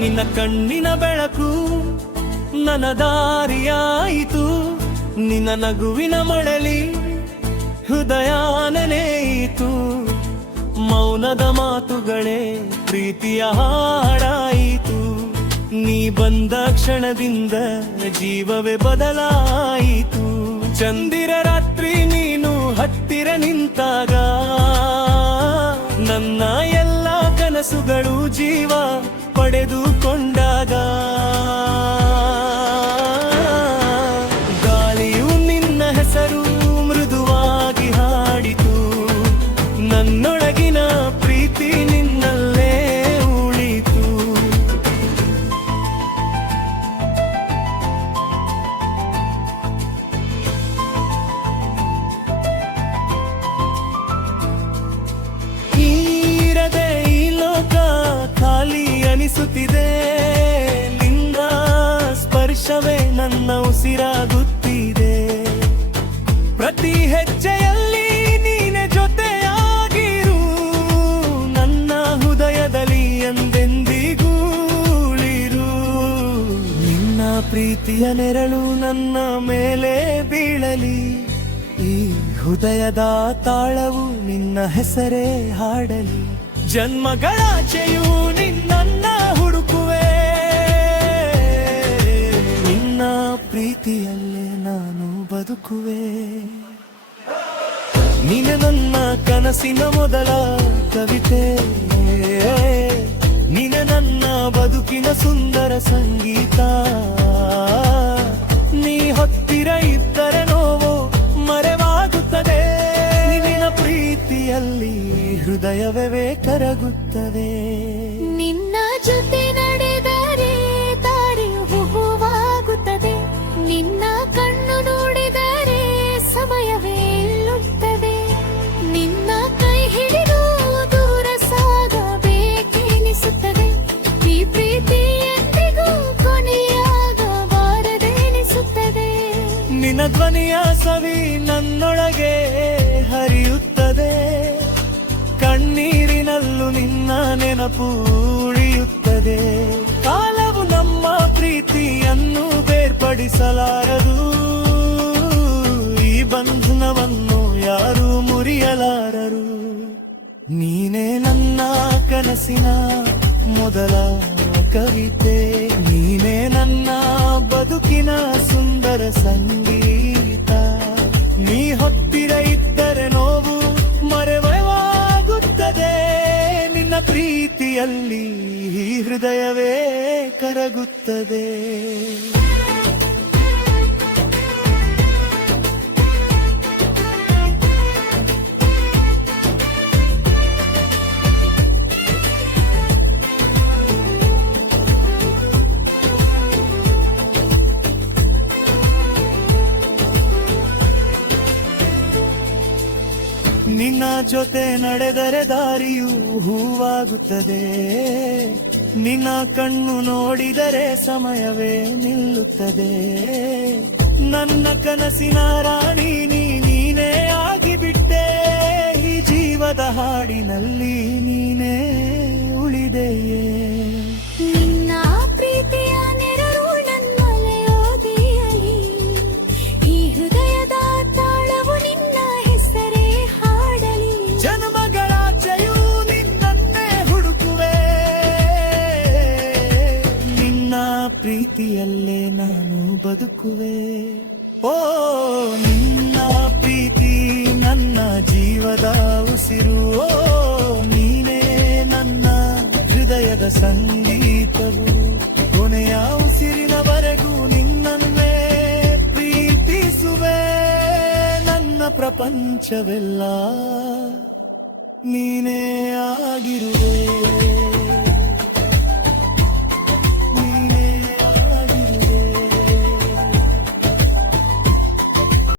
ನಿನ್ನ ಕಣ್ಣಿನ ಬೆಳಕು ನನ್ನ ದಾರಿಯಾಯಿತು, ನಿನ್ನ ನಗುವಿನ ಮಳಲಿ ಹೃದಯ ನೆನೆಯಿತು. ಮೌನದ ಮಾತುಗಳೇ ಪ್ರೀತಿಯ ಹಾಡಾಯಿತು, ನೀ ಬಂದ ಕ್ಷಣದಿಂದ ಜೀವವೇ ಬದಲಾಯಿತು. ಚಂದಿರ ರಾತ್ರಿ ನೀನು ಹತ್ತಿರ ನಿಂತಾಗ ನನ್ನ ಎಲ್ಲ ಕನಸುಗಳು ಜೀವ ಪಡೆದುಕೊಂಡಾಗ, ಗಾಳಿಯು ನಿನ್ನ ಹೆಸರು ಮೃದುವಾಗಿ ಹಾಡಿತು, ನನ್ನೊಳಗಿನ ಪ್ರೀತಿ ನಿನ್ನಲ್ಲೇ ಉಳಿತು. ನೀರದೆ ಈ ಲೋಕ ಖಾಲಿ ಅನಿಸುತ್ತಿದೆ, ನಿನ್ನ ಸ್ಪರ್ಶವೇ ನನ್ನ ಉಸಿರಾಗುತ್ತಿದೆ. ಪ್ರತಿ ಹೆಜ್ಜೆಯಲ್ಲಿ ನೀನೆ ಜೊತೆಯಾಗಿರು, ನನ್ನ ಹೃದಯದಲ್ಲಿ ಎಂದೆಂದಿಗೂ ಉಳಿರು. ನಿನ್ನ ಪ್ರೀತಿಯ ನೆರಳು ನನ್ನ ಮೇಲೆ ಬೀಳಲಿ, ಈ ಹೃದಯದ ತಾಳವು ನಿನ್ನ ಹೆಸರೇ ಹಾಡಲಿ. ಜನ್ಮಗಳಾಚೆಯೂ ನಿನ್ನನ್ನ ಹುಡುಕುವೆ, ನಿನ್ನ ಪ್ರೀತಿಯಲ್ಲೇ ನಾನು ಬದುಕುವೆ. ನೀನೆ ನನ್ನ ಕನಸಿನ ಮೊದಲ ಕವಿತೆ, ನೀನೆ ನನ್ನ ಬದುಕಿನ ಸುಂದರ ಸಂಗೀತ. ನೀ ಹತ್ತಿರ ಇದ್ದರೆ ನೋವು ಮರೆವಾಗುತ್ತದೆ, ನಿನ್ನ ಪ್ರೀತಿಯಲ್ಲಿ ಹೃದಯವೇ ಕರಗುತ್ತದೆ. ನಿನ್ನ ಜೊತೆ ನಡೆದರೆ ದಾರಿಯು ಹೂವಾಗುತ್ತದೆ, ನಿನ್ನ ಕಣ್ಣು ನೋಡಿದರೆ ಸಮಯವೇ ನಿಲ್ಲುತ್ತದೆ. ನಿನ್ನ ಕೈ ಹಿಡಿದು ದೂರ ಸಾಗಬೇಕೆನಿಸುತ್ತದೆ, ಈ ಪ್ರೀತಿ ಎಂದಿಗೂ ಕೊನೆಯಾಗಬಾರದೆನಿಸುತ್ತದೆ. ನಿನ್ನ ಧ್ವನಿಯ ಸವಿ ನನ್ನೊಳಗೆ ಹರಿಯುತ್ತದೆ, ಕಣ್ಣೀರಿನಲ್ಲೂ ನಿನ್ನ ನೆನಪು ಉಳಿಯುತ್ತದೆ. ಕಾಲವು ನಮ್ಮ ಪ್ರೀತಿಯನ್ನು ಬೇರ್ಪಡಿಸಲಾರದು, ಈ ಬಂಧನವನ್ನು ಯಾರೂ ಮುರಿಯಲಾರರು. ನೀನೇ ನನ್ನ ಕನಸಿನ ಮೊದಲ ಕವಿತೆ, ನೀನೇ ನನ್ನ ಬದುಕಿನ ಸುಂದರ ಸಂಗೀತ. ನೀ ಹತ್ತಿರ ಇದ್ದರೆ ನೋವು ಮರೆವಾಗುತ್ತದೆ, ನಿನ್ನ ಪ್ರೀತಿಯಲ್ಲಿ ಹೃದಯವೇ ಕರಗುತ್ತದೆ. ನಿನ್ನ ಜೊತೆ ನಡೆದರೆ ದಾರಿಯು ಹೂವಾಗುತ್ತದೆ, ನಿನ್ನ ಕಣ್ಣು ನೋಡಿದರೆ ಸಮಯವೇ ನಿಲ್ಲುತ್ತದೆ. ನನ್ನ ಕನಸಿನ ರಾಣಿ ನೀನೇ ಆಗಿಬಿಟ್ಟೆ, ಈ ಜೀವದ ಹಾಡಿನಲ್ಲಿ ನೀನೇ ಉಳಿದೆಯೇ. ನಿನ್ನ ಪ್ರೀತಿಯ ನೆರಳು ನನ್ನಲೆಯೋದಿಯಲಿ, ಈ ಹೃದಯದ ತಾಳವು ನಿನ್ನ ಹೆಸರೇ ಹಾಡಲಿ. ಜನ್ಮಗಳಾಚೆಯೂ ನಿನ್ನನ್ನೇ ಹುಡುಕುವೆ, ನಿನ್ನ ಪ್ರೀತಿಯಲ್ಲೇ ನಾನು ಬದುಕುವೆ. ಓ ನಿನ್ನ ಪ್ರೀತಿ ನನ್ನ ಜೀವದ ಉಸಿರು, ಓ ನೀನೇ ನನ್ನ ಹೃದಯದ ಸಂಗೀತವು. ಕೊನೆಯ ಉಸಿರಿನವರೆಗೂ ನಿನ್ನನ್ನೇ ಪ್ರೀತಿಸುವೆ, ನನ್ನ ಪ್ರಪಂಚವೆಲ್ಲ ನೀನೇ ಆಗಿರುವೆ.